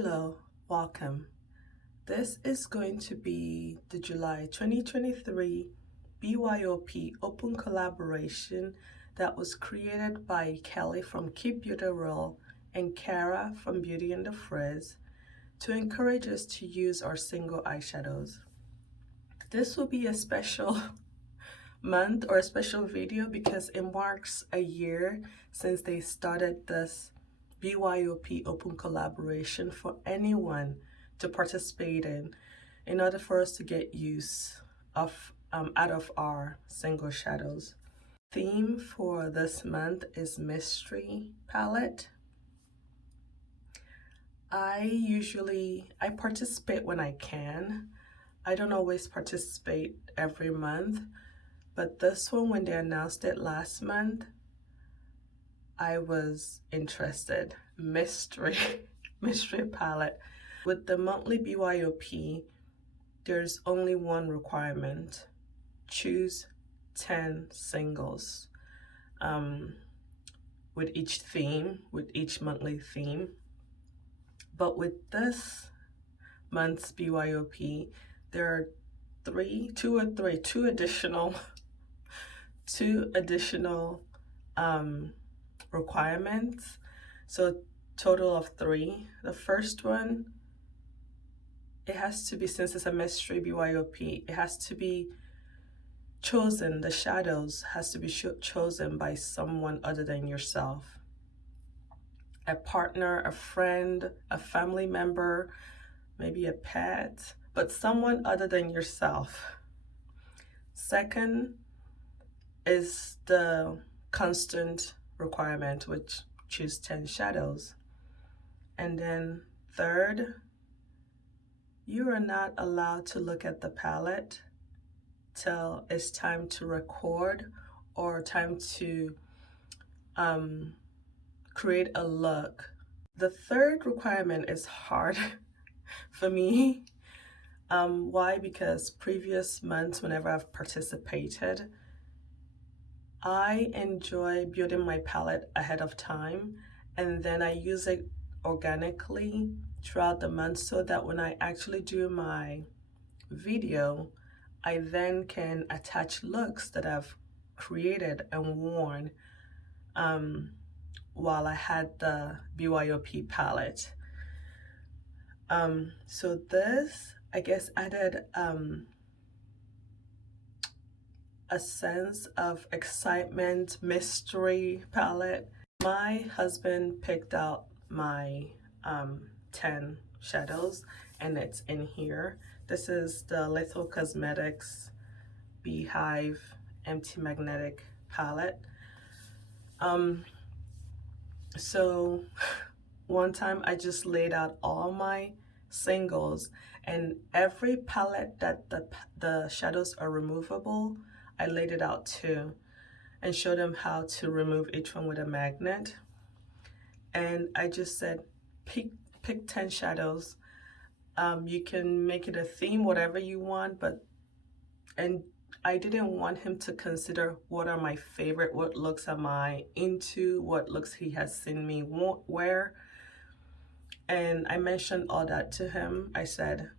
Hello, welcome. This is going to be the July 2023 BYOP open collaboration that was created by Kelly from Keep Beauty Real and Kara from Beauty and the Frizz to encourage us to use our single eyeshadows. This will be a special month or a special video because it marks a year since they started this BYOP open collaboration for anyone to participate in order for us to get use of out of our single shadows. Theme for this month is Mystery Palette. I participate when I can. I don't always participate every month, but this one, when they announced it last month, I was interested. Mystery palette. With the monthly BYOP, there's only one requirement. Choose 10 singles with each monthly theme. But with this month's BYOP, there are two additional requirements, so total of 3. The first one, it has to be, since it's a mystery BYOP, it has to be chosen, the shadows has to be chosen by someone other than yourself. A partner, a friend, a family member, maybe a pet, but someone other than yourself. Second is the constant requirement, which choose 10 shadows. And then third, you are not allowed to look at the palette till it's time to record or time to create a look. The third requirement is hard for me. Why? Because previous months, whenever I've participated, I enjoy building my palette ahead of time, and then I use it organically throughout the month so that when I actually do my video, I then can attach looks that I've created and worn while I had the BYOP palette. So this, I guess, added a sense of excitement, mystery palette. My husband picked out my 10 shadows, and it's in here. This is the Little Cosmetics Beehive Empty Magnetic palette. So one time I just laid out all my singles, and every palette that the shadows are removable, I laid it out too and showed them how to remove each one with a magnet. And I just said, pick 10 shadows. You can make it a theme, whatever you want, and I didn't want him to consider what are my favorite, what looks am I into, what looks he has seen me wear. And I mentioned all that to him. I said,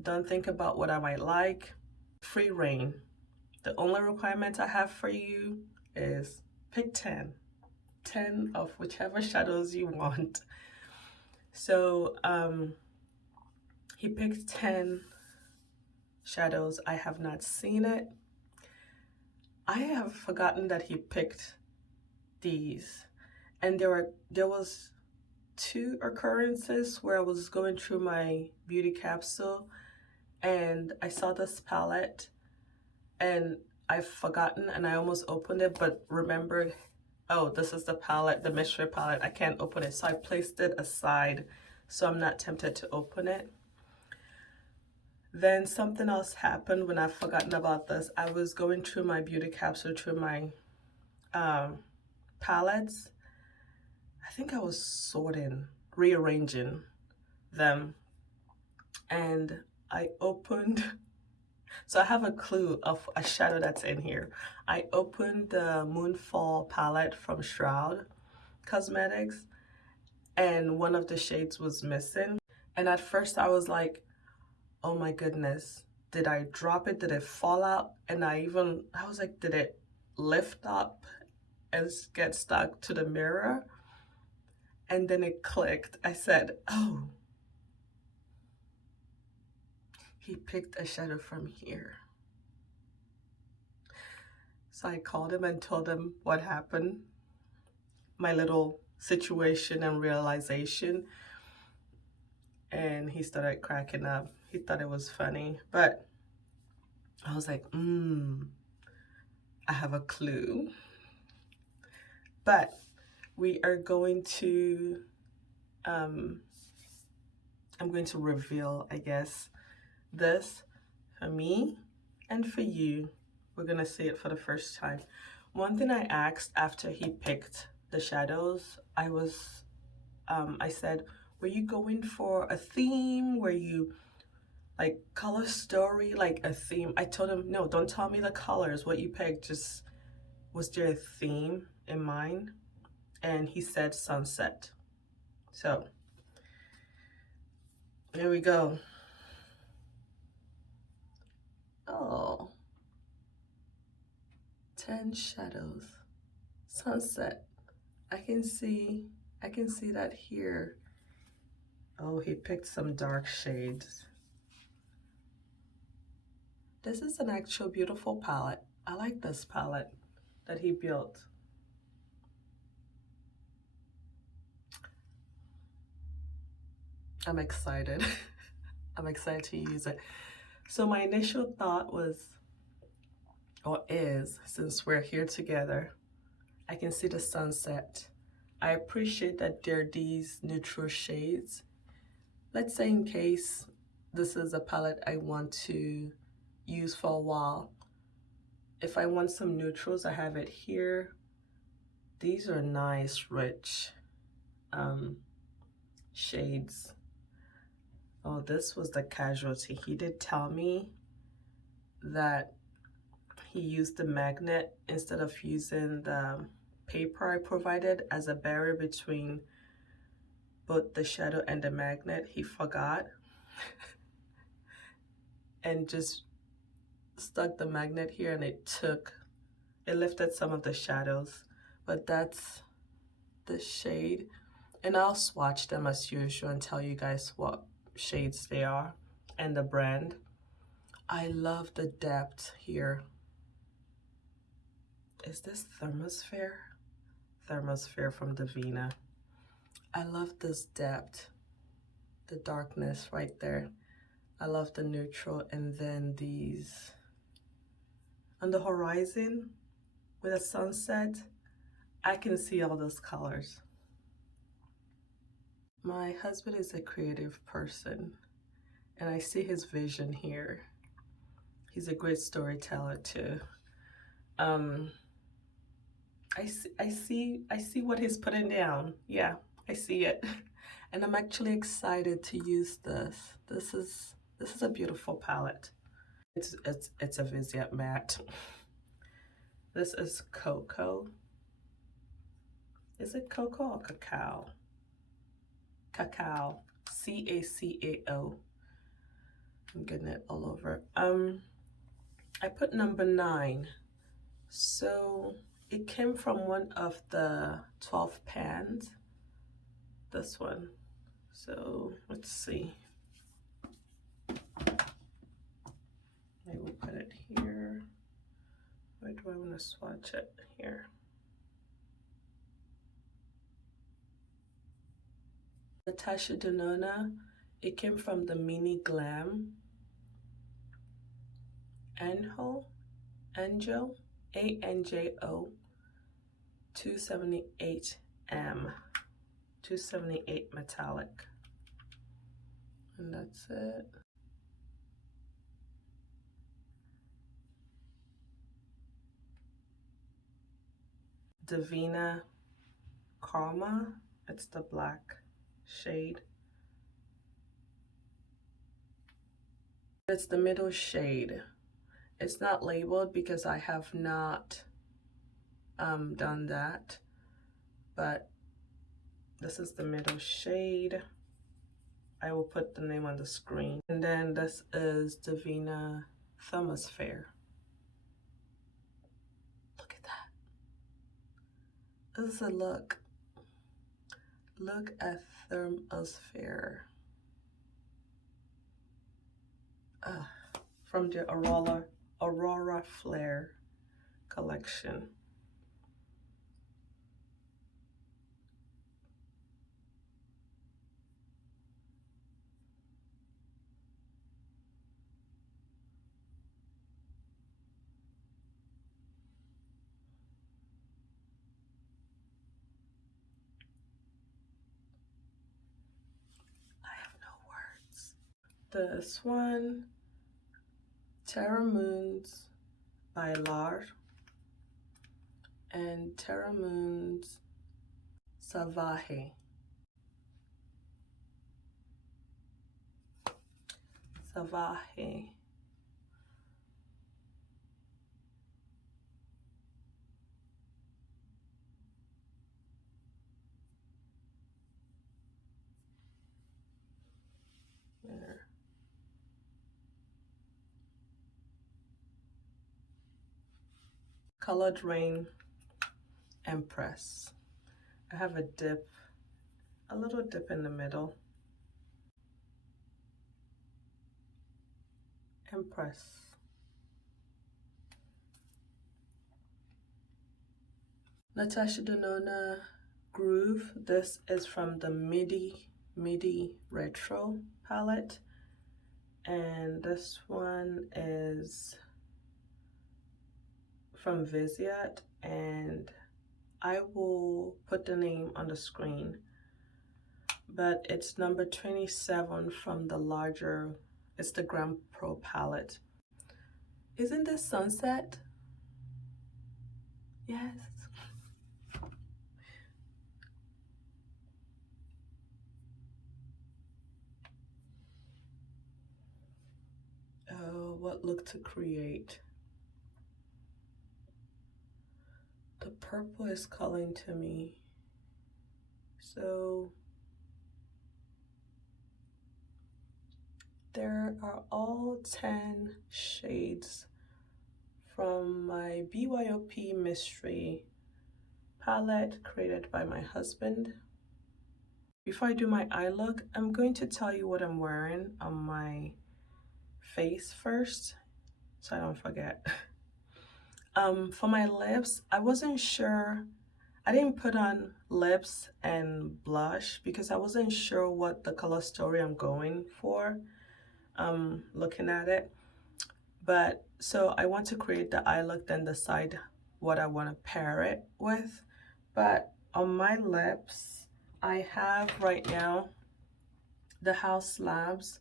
don't think about what I might like. Free reign. The only requirement I have for you is pick 10 of whichever shadows you want. So he picked 10 shadows. I have not seen it. I have forgotten that he picked these, and there was 2 occurrences where I was going through my beauty capsule and I saw this palette and I've forgotten, and I almost opened it but remembered, oh, this is the palette, the mystery palette, I can't open it, so I placed it aside so I'm not tempted to open it. Then something else happened when I've forgotten about this. I was going through my beauty capsule, through my palettes. I think I was rearranging them, and I opened, so I have a clue of a shadow that's in here. I opened the Moonfall palette from Shroud Cosmetics, and one of the shades was missing. And at first I was like, oh my goodness, did I drop it? Did it fall out? And I was like, did it lift up and get stuck to the mirror? And then it clicked. I said, oh, he picked a shadow from here. So I called him and told him what happened, my little situation and realization. And he started cracking up. He thought it was funny, but I was like, I have a clue. But we are going to, I'm going to reveal, I guess, this for me and for you. We're gonna see it for the first time. One thing I asked after he picked the shadows, I said, were you going for a theme? Were you like color story, like a theme? I told him, no, don't tell me the colors, what you picked, just was there a theme in mind? And he said sunset. So here we go. Oh, 10 shadows, sunset. I can see that here. Oh, he picked some dark shades. This is an actual beautiful palette. I like this palette that he built. I'm excited. I'm excited to use it. So my initial thought was, or is, since we're here together, I can see the sunset. I appreciate that there are these neutral shades. Let's say in case this is a palette I want to use for a while. If I want some neutrals, I have it here. These are nice, rich shades. Oh, this was the casualty. He did tell me that he used the magnet instead of using the paper I provided as a barrier between both the shadow and the magnet. He forgot and just stuck the magnet here, and it lifted some of the shadows. But that's the shade, and I'll swatch them as usual and tell you guys what shades they are and the brand. I love the depth here. Is this Thermosphere? Thermosphere from Devinah. I love this depth, the darkness right there. I love the neutral, and then these on the horizon with a sunset. I can see all those colors. My husband is a creative person, and I see his vision here. He's a great storyteller too. I see what he's putting down. Yeah, I see it. And I'm actually excited to use this. This is a beautiful palette. It's a Viseart matte. This is cocoa. Is it cocoa or cacao? Cacao. C-A-C-A-O. I'm getting it all over. I put number 9. So it came from one of the 12 pans. This one. So let's see. I will put it here. Where do I want to swatch it? Here. Natasha Denona. It came from the mini Glam. Anjo, Anjo, A-N-J-O, 278M, 278 metallic. And that's it. Devinah Karma, it's the black shade. It's the middle shade. It's not labeled because I have not done that, but this is the middle shade. I will put the name on the screen. And then this is Devinah Thermosphere. Look at that. This is a look. Look at Thermosphere. From the Aurora Flare collection. I have no words. This one, Terramoons Bailar and Terramoons Salvaje. Salvaje. There. Colored Raine, Empress. I have a dip, a little dip in the middle. Empress. Natasha Denona Groove. This is from the Midi Retro palette. And this one is from Viseart, and I will put the name on the screen. But it's number 27 from the larger, it's the Glam Pro palette. Isn't this sunset? Yes. Oh, what look to create. The purple is calling to me. So there are all 10 shades from my BYOP mystery palette created by my husband. Before I do my eye look, I'm going to tell you what I'm wearing on my face first, so I don't forget. For my lips, I wasn't sure. I didn't put on lips and blush because I wasn't sure what the color story I'm going for, looking at it. But so I want to create the eye look, then decide what I want to pair it with. But on my lips, I have right now the House Labs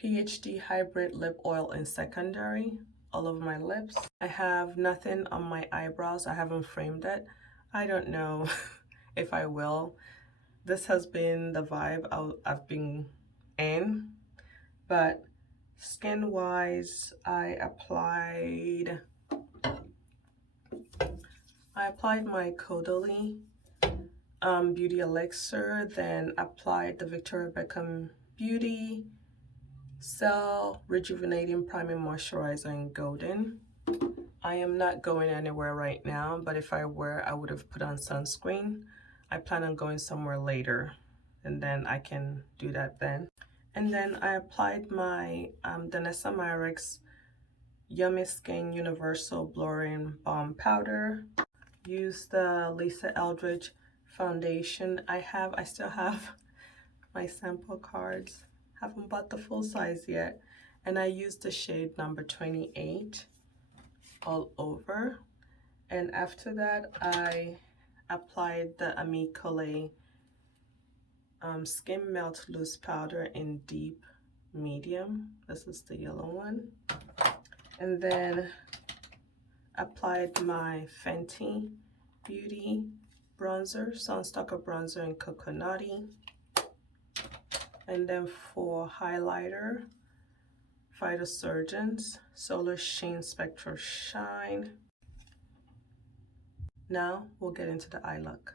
PhD Hybrid Lip Oil in Secondary all over my lips. I have nothing on my eyebrows. I haven't framed it. I don't know if I will. This has been the vibe I've been in. But skin-wise, I applied my Caudalie Beauty Elixir, then applied the Victoria Beckham Beauty Cell Rejuvenating Priming Moisturizer in Golden. I am not going anywhere right now, but if I were, I would have put on sunscreen. I plan on going somewhere later, and then I can do that then. And then I applied my Danessa Myricks Yummy Skin Universal Blurring Balm Powder. Use the Lisa Eldridge foundation. I still have my sample cards. Haven't bought the full size yet. And I used the shade number 28 all over. And after that, I applied the Ami Collet Skin Melt Loose Powder in deep medium. This is the yellow one. And then applied my Fenty Beauty bronzer, Sunstalker bronzer in Coconutty. And then for highlighter, Phytosurgeons Solar Sheen Spectral Shine. Now we'll get into the eye look.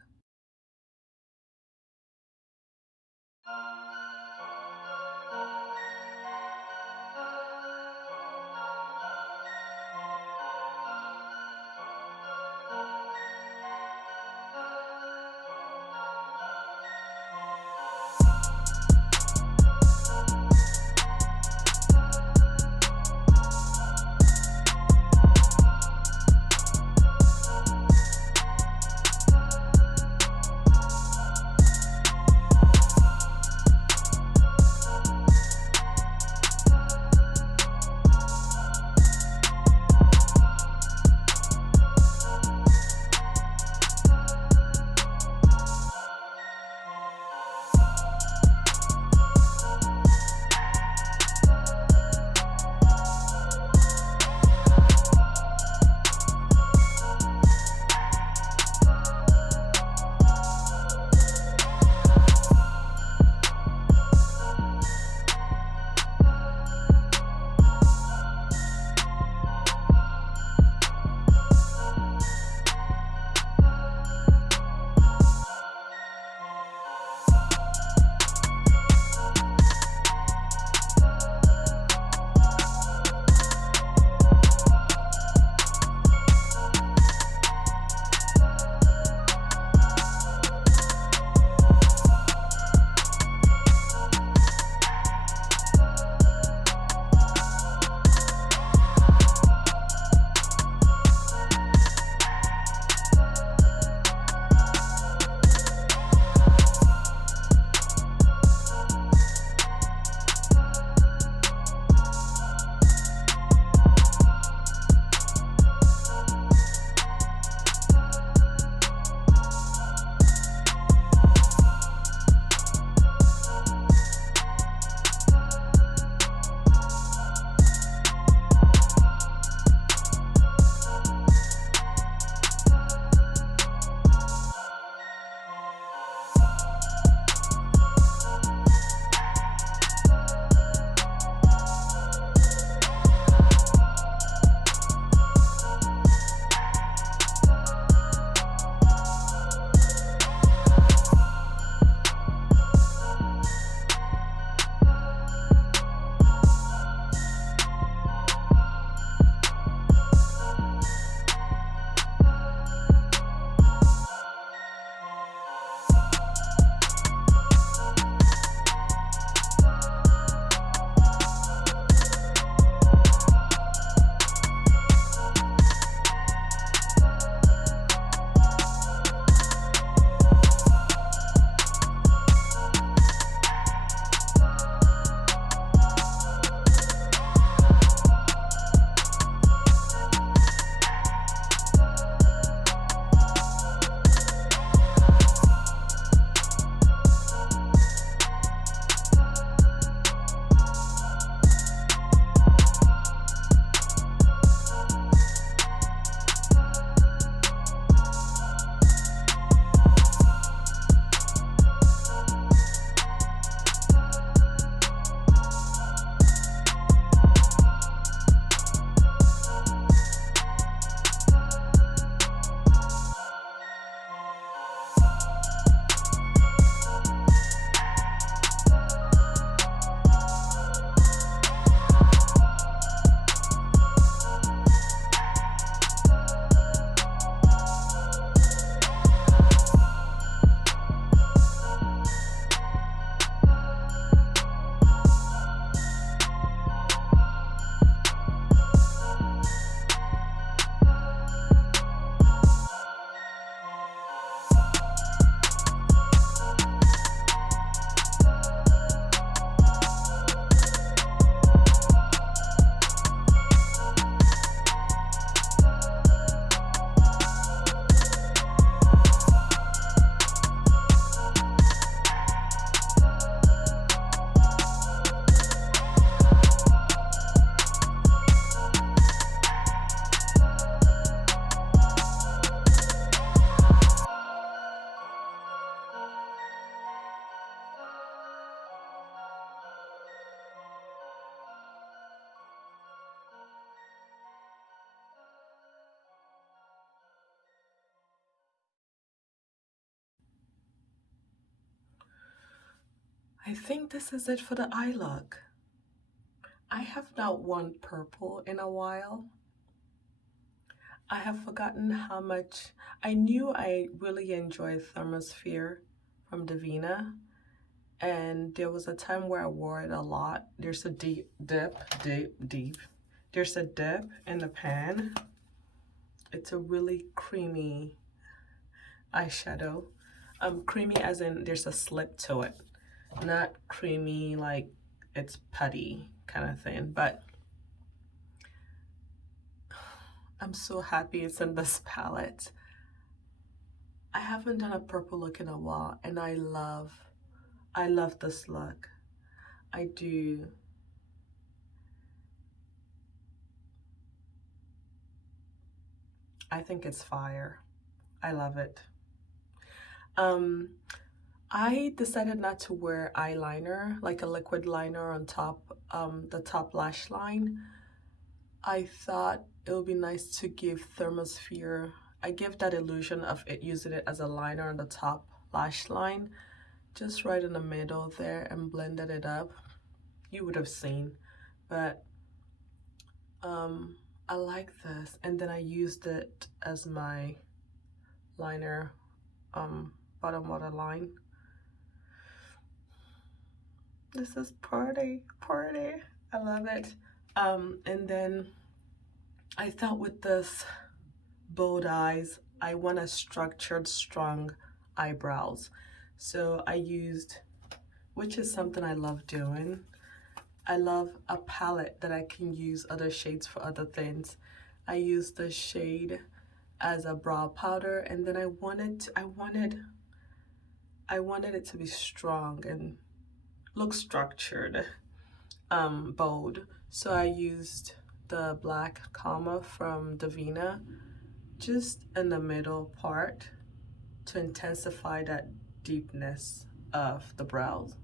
I think this is it for the eye look. I have not worn purple in a while. I have forgotten how much. I knew I really enjoyed Thermosphere from Devinah, and there was a time where I wore it a lot. There's a deep. There's a dip in the pan. It's a really creamy eyeshadow. Creamy as in there's a slip to it, not creamy like it's putty kind of thing, but I'm so happy it's in this palette. I haven't done a purple look in a while, and I love this look. I do. I think it's fire. I love it. I decided not to wear eyeliner, like a liquid liner on top, the top lash line. I thought it would be nice to give Thermosphere, I give that illusion of it using it as a liner on the top lash line, just right in the middle there, and blended it up. You would have seen, but I like this. And then I used it as my liner, bottom waterline. This is pretty. I love it. And then I thought with this bold eyes, I want a structured, strong eyebrows. So I used, which is something I love doing. I love a palette that I can use other shades for other things. I used the shade as a brow powder, and then I wanted it to be strong and look structured, bold. So I used the Black Karma from Devinah just in the middle part to intensify that deepness of the brows.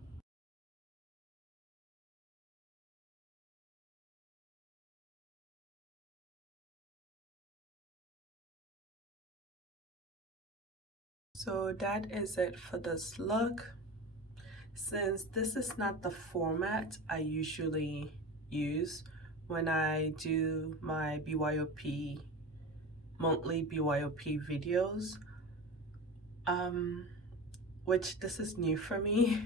So that is it for this look. Since this is not the format I usually use when I do my BYOP, monthly BYOP videos, which this is new for me,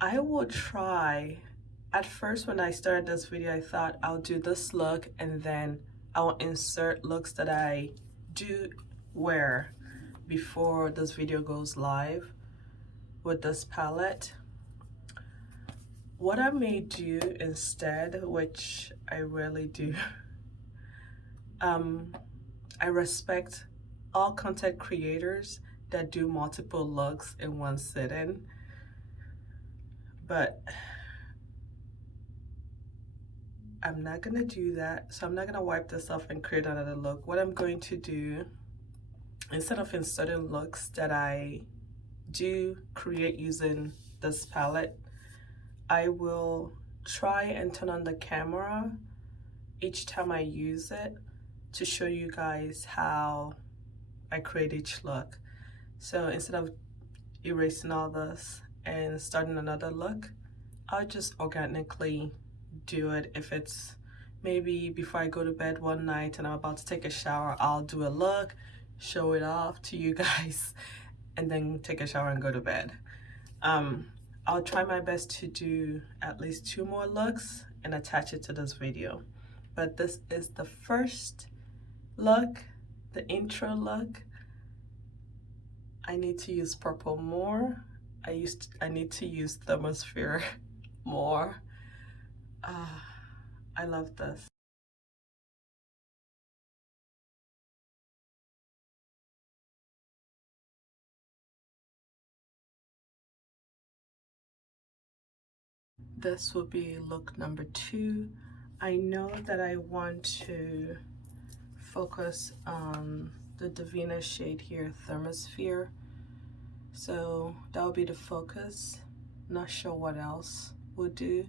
I will try. At first when I started this video, I thought I'll do this look and then I'll insert looks that I do wear before this video goes live with this palette. What I may do instead, which I rarely do, I respect all content creators that do multiple looks in one sitting, but I'm not gonna do that. So I'm not gonna wipe this off and create another look. What I'm going to do, instead of inserting looks that I do create using this palette, I will try and turn on the camera each time I use it to show you guys how I create each look. So instead of erasing all this and starting another look, I'll just organically do it. If it's maybe before I go to bed one night and I'm about to take a shower, I'll do a look, show it off to you guys, and then take a shower and go to bed. I'll try my best to do at least 2 more looks and attach it to this video. But this is the first look, the intro look. I need to use purple more. I need to use Thermosphere more. I love this. This will be look number 2. I know that I want to focus on the Devinah shade here, Thermosphere. So that will be the focus. Not sure what else we'll do.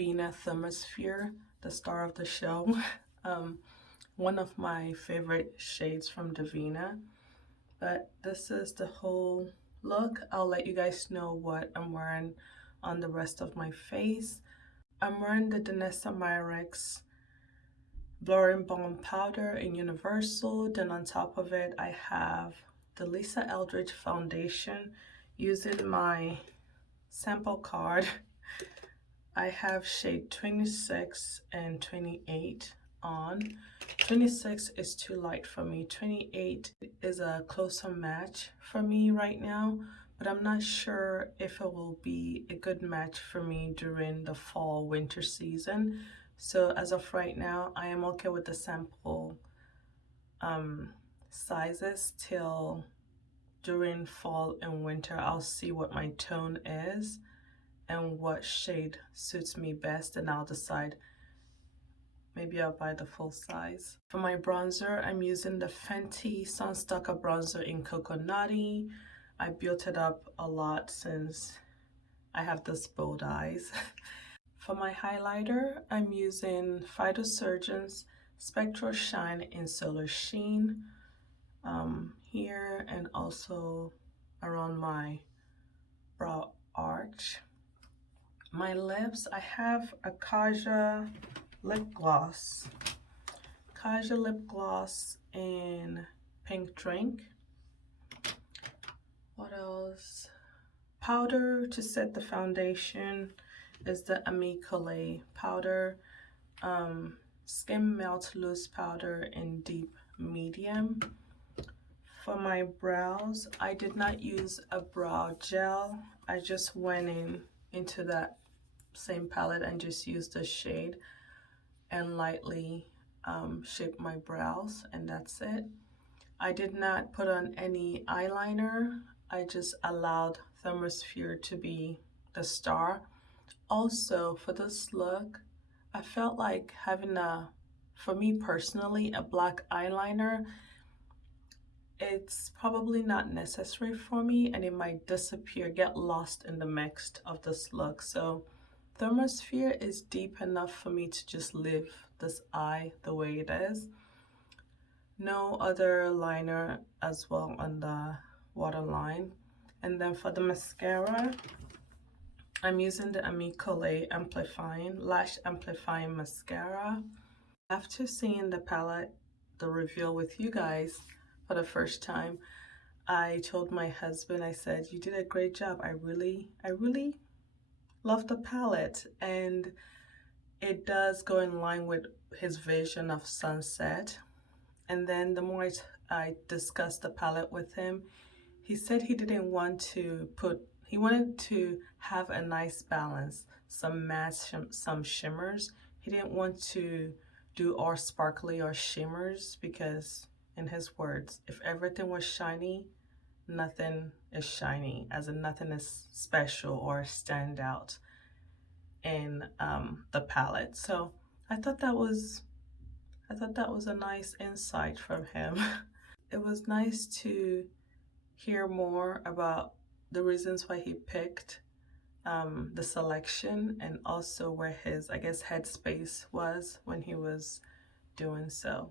Devinah Thermosphere, the star of the show. One of my favorite shades from Devinah. But this is the whole look. I'll let you guys know what I'm wearing on the rest of my face. I'm wearing the Danessa Myrex Blurring Balm Powder in Universal. Then on top of it, I have the Lisa Eldridge Foundation using my sample card. I have shade 26 and 28 on. 26 is too light for me. 28 is a closer match for me right now, but I'm not sure if it will be a good match for me during the fall winter season. So as of right now, I am okay with the sample sizes till during fall and winter. I'll see what my tone is and what shade suits me best, and I'll decide. Maybe I'll buy the full size. For my bronzer, I'm using the Fenty Sunstocker Bronzer in Coconutty. I built it up a lot since I have this bold eyes. For my highlighter, I'm using Phytosurgeon's Spectral Shine in Solar Sheen here and also around my brow arch. My lips, I have a Kaja lip gloss. Kaja lip gloss in Pink Drink. What else? Powder to set the foundation is the Ami Collet powder. Skin Melt Loose powder in Deep Medium. For my brows, I did not use a brow gel. I just went into that same palette and just used the shade and lightly shaped my brows, and that's it. I did not put on any eyeliner. I just allowed Thermosphere to be the star. Also, for this look, I felt like having for me personally, a black eyeliner, it's probably not necessary for me and it might disappear, get lost in the mix of this look. So Thermosphere is deep enough for me to just leave this eye the way it is. No other liner as well on the waterline. And then for the mascara, I'm using the Ami Collet Lash Amplifying Mascara. After seeing the palette, the reveal with you guys for the first time, I told my husband, I said, you did a great job. I really love the palette, and it does go in line with his vision of sunset. And then the more I discussed the palette with him, he said he didn't want to he wanted to have a nice balance, some mattes, some shimmers. He didn't want to do all sparkly or shimmers because, in his words, if everything was shiny, nothing is shiny, as in nothing is special or stand out in the palette. So I thought that was a nice insight from him. It was nice to hear more about the reasons why he picked the selection, and also where his, I guess, headspace was when he was doing so.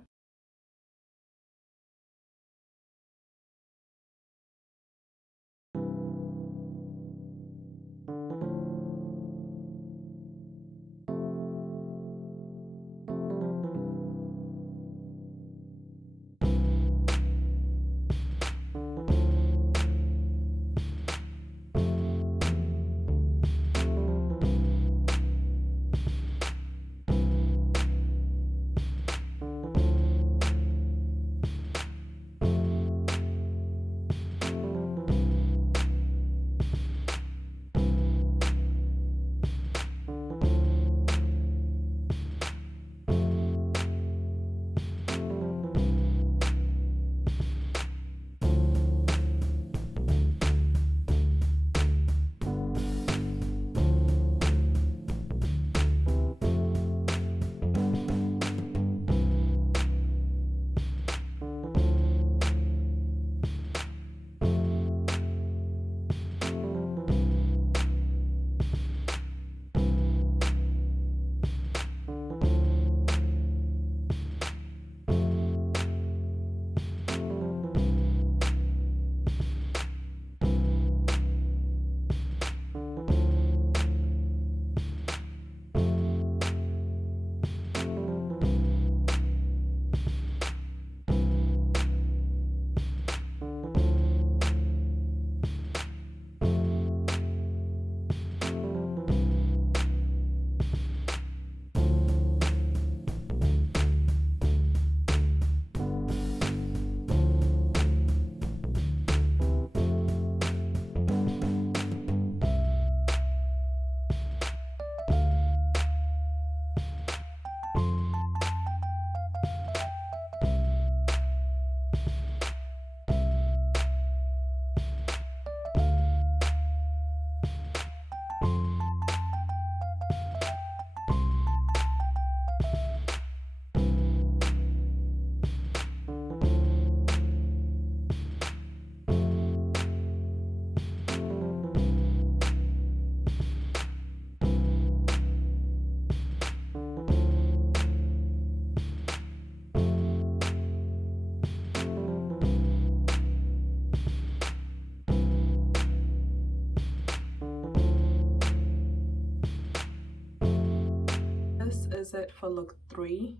is it for look 3.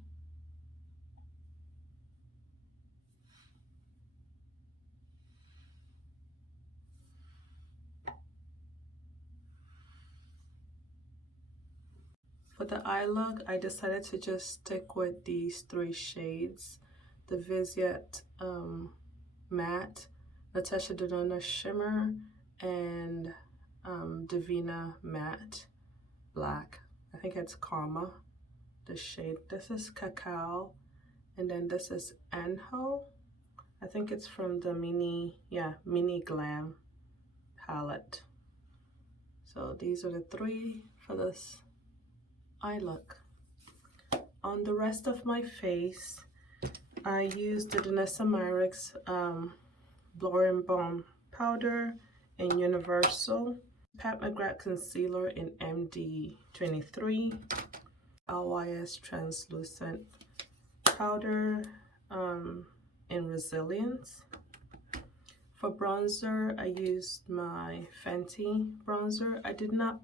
For the eye look, I decided to just stick with these 3 shades. The Viseart Matte, Natasha Denona Shimmer, and Devinah Matte Black. I think it's Karma, the shade. This is Cacao, and then this is Anjo. I think it's from the Mini Glam palette. So these are the 3 for this eye look. On the rest of my face, I used the Denona Myricks Blur Balm Powder in Universal, Pat McGrath Concealer in MD23, LYS Translucent Powder in Resilience. For bronzer, I used my Fenty bronzer. I did not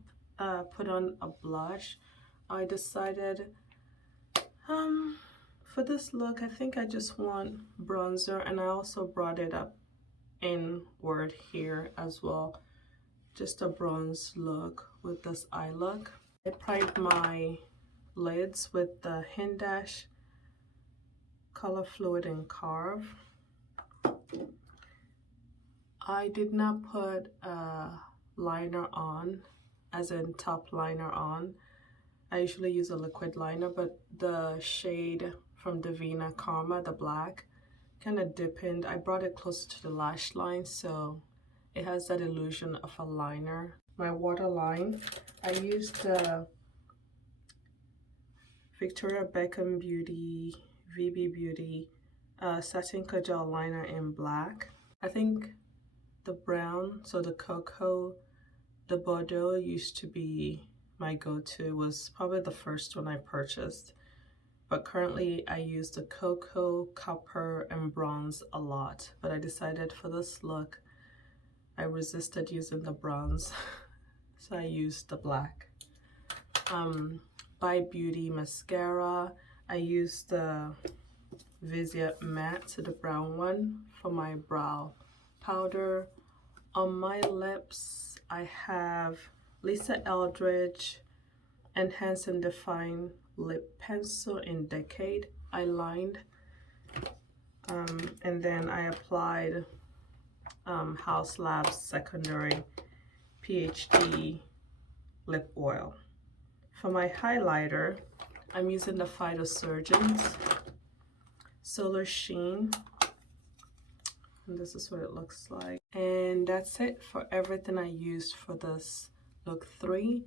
put on a blush. I decided for this look, I think I just want bronzer, and I also brought it up inward here as well. Just a bronze look with this eye look. I primed my lids with the Hindash Color Fluid and Carve. I did not put a liner on, as in top liner on. I usually use a liquid liner, but the shade from Devinah Karma, the black, kind of deepened. I brought it closer to the lash line, so it has that illusion of a liner. My waterline, I used the Victoria Beckham Beauty, VB Beauty Satin Kajal liner in black. I think the brown, so the cocoa, the Bordeaux used to be my go-to. Was probably the first one I purchased. But currently I use the cocoa, copper, and bronze a lot. But I decided for this look, I resisted using the bronze, so I used the black. By Beauty mascara, I used the Viseart Matte, so the brown one, for my brow powder. On my lips, I have Lisa Eldridge Enhance and Define Lip Pencil in Decade. I lined, and then I applied House Labs Secondary PhD Lip Oil. For my highlighter, I'm using the Phytosurgeons Solar Sheen. And this is what it looks like. And that's it for everything I used for this look 3.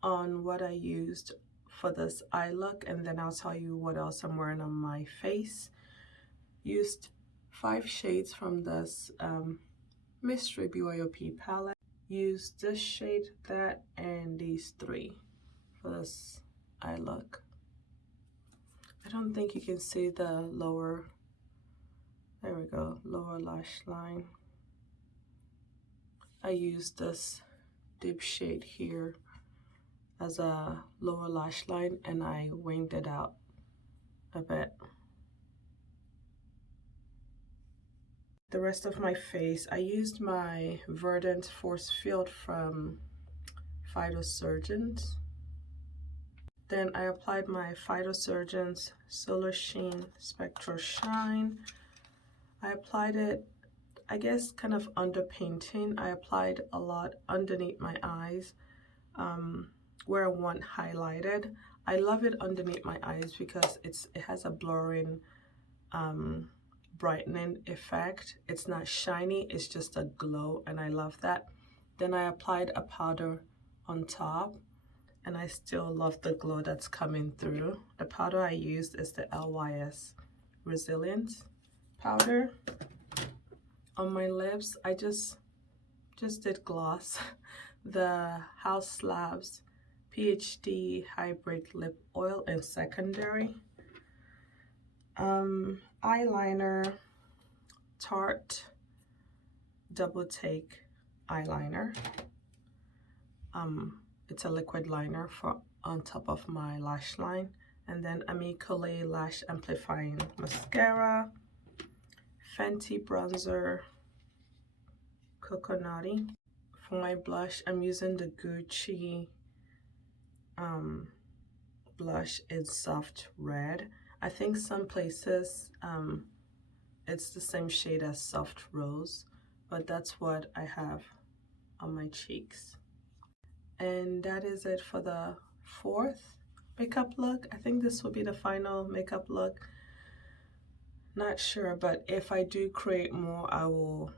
On what I used for this eye look, and then I'll tell you what else I'm wearing on my face. Used 5 shades from this Mystery BYOP palette. Used this shade, that, and these 3 for this eye look. I don't think you can see the lower There we go, lower lash line. I use this deep shade here as a lower lash line, and I winged it out a bit. The rest of my face, I used my Verdant Force Field from Phytosurgeons. Then I applied my Phytosurgeons Solar Sheen Spectral Shine. I applied it, I guess, kind of under painting. I applied a lot underneath my eyes, where I want highlighted. I love it underneath my eyes because it has a blurring, brightening effect. It's not shiny, it's just a glow, and I love that. Then I applied a powder on top, and I still love the glow that's coming through. The powder I used is the LYS Resilience powder. On my lips, I just did gloss. The House Slabs PhD Hybrid Lip Oil in secondary. Eyeliner, Tarte Double Take eyeliner. It's a liquid liner for on top of my lash line. And then Amicale Lash Amplifying Mascara, Fenty Bronzer, Coconutty. For my blush, I'm using the Gucci blush in Soft Red. I think some places it's the same shade as Soft Rose, but that's what I have on my cheeks. And that is it for the fourth makeup look. I think this will be the final makeup look. Not sure, but if I do create more, I will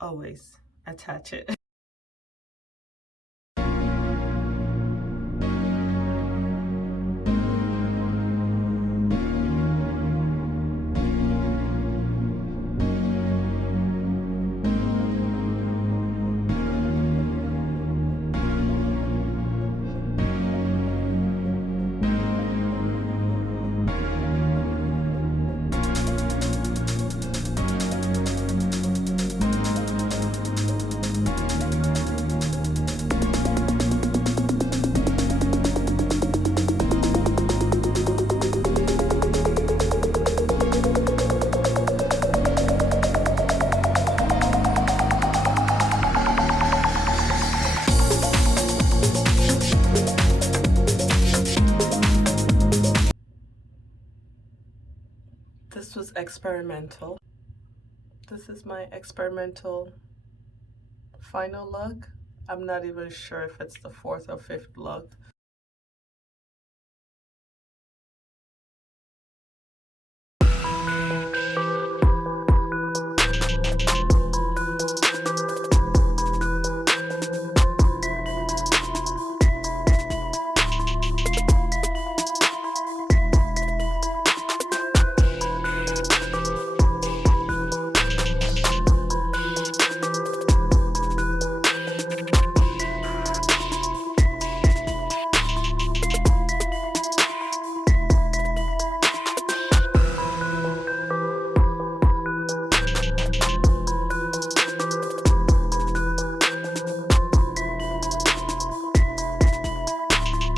always attach it. This was experimental. This is my experimental final look. I'm not even sure if it's the fourth or fifth look.